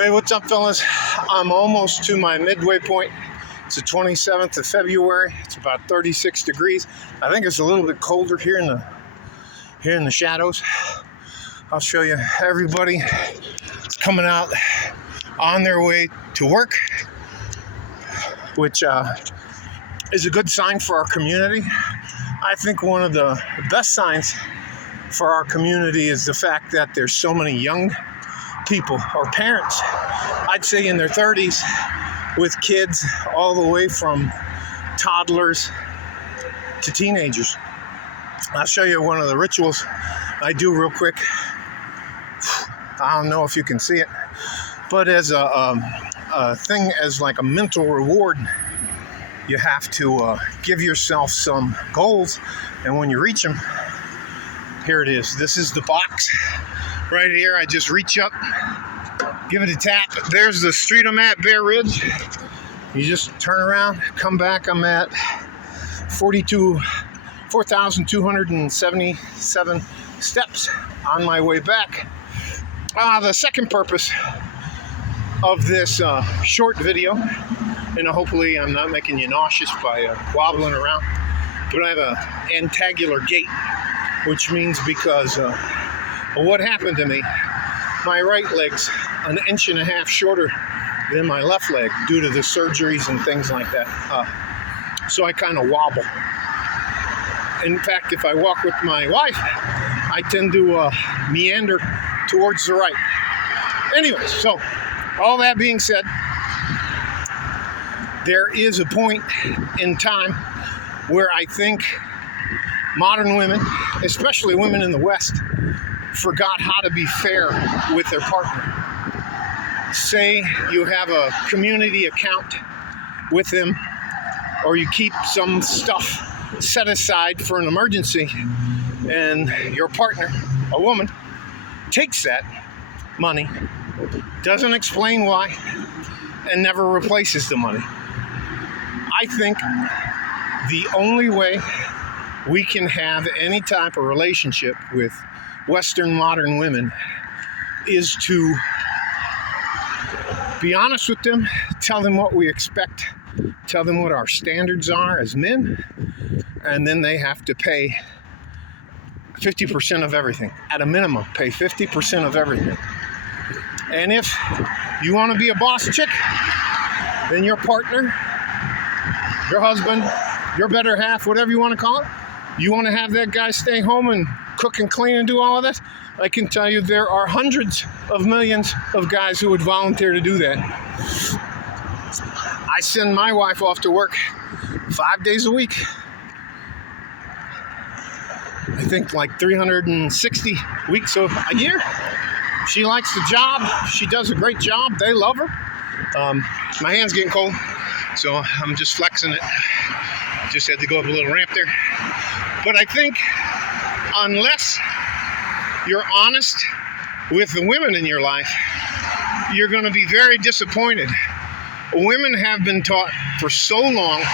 Hey, what's up, fellas? I'm almost to my midway point. It's the 27th of February. It's about 36 degrees. I think it's a little bit colder here in the shadows. I'll show you everybody coming out on their way to work, which is a good sign for our community. I think one of the best signs for our community is the fact that there's so many young people or parents, I'd say in their 30s, with kids all the way from toddlers to teenagers. I'll show you one of the rituals I do real quick. I don't know if you can see it, but as a thing, as like a mental reward, you have to give yourself some goals, and when you reach them, here it is. This is the box right here. I just reach up, give it a tap. There's the street I'm at, Bear Ridge. You just turn around, come back. I'm at 4,277 steps on my way back. The second purpose of this short video, and hopefully I'm not making you nauseous by wobbling around, but I have an antagular gait, which means because of what happened to me, my right leg's 1.5 inches shorter than my left leg due to the surgeries and things like that. So I kind of wobble. In fact, if I walk with my wife, I tend to meander towards the right. Anyway, so all that being said, there is a point in time where I think modern women, especially women in the West, forgot how to be fair with their partner. Say you have a community account with them, or you keep some stuff set aside for an emergency, and your partner, a woman, takes that money, doesn't explain why, and never replaces the money. I think the only way we can have any type of relationship with Western modern women is to be honest with them, tell them what we expect, tell them what our standards are as men, and then they have to pay 50% of everything. At a minimum, pay 50% of everything. And if you want to be a boss chick, then your partner, your husband, your better half, whatever you want to call it, you want to have that guy stay home and cook and clean and do all of that, I can tell you there are hundreds of millions of guys who would volunteer to do that. I send my wife off to work 5 days a week. I think like 360 weeks a year. She likes the job. She does a great job. They love her. My hand's getting cold, so I'm just flexing it. Just had to go up a little ramp there. But I think unless you're honest with the women in your life, you're going to be very disappointed. Women have been taught for so long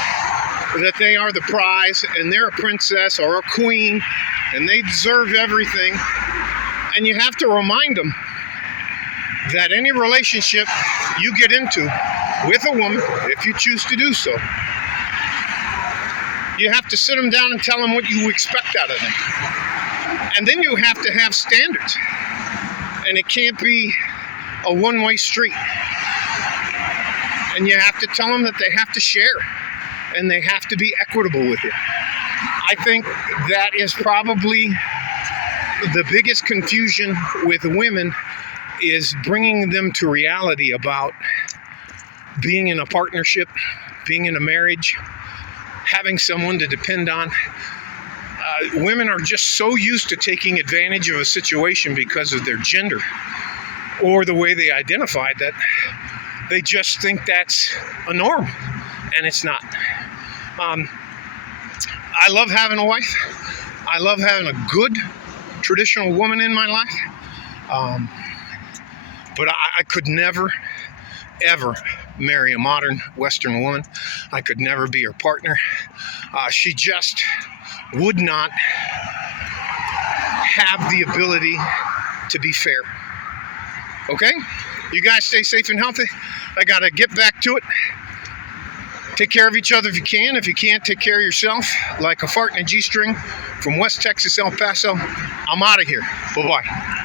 that they are the prize and they're a princess or a queen and they deserve everything. And you have to remind them that any relationship you get into with a woman, if you choose to do so, you have to sit them down and tell them what you expect out of them. And then you have to have standards. And it can't be a one-way street. And you have to tell them that they have to share. And they have to be equitable with it. I think that is probably the biggest confusion with women, is bringing them to reality about being in a partnership, being in a marriage, having someone to depend on. Women are just so used to taking advantage of a situation because of their gender or the way they identify, that they just think that's a norm, and it's not. I love having a wife. I love having a good traditional woman in my life. But I could never, ever marry a modern Western woman. I could never be her partner. She just would not have the ability to be fair. Okay? You guys stay safe and healthy. I got to get back to it. Take care of each other if you can. If you can't, take care of yourself. Like a fart in a G-string from West Texas, El Paso. I'm out of here. Bye-bye.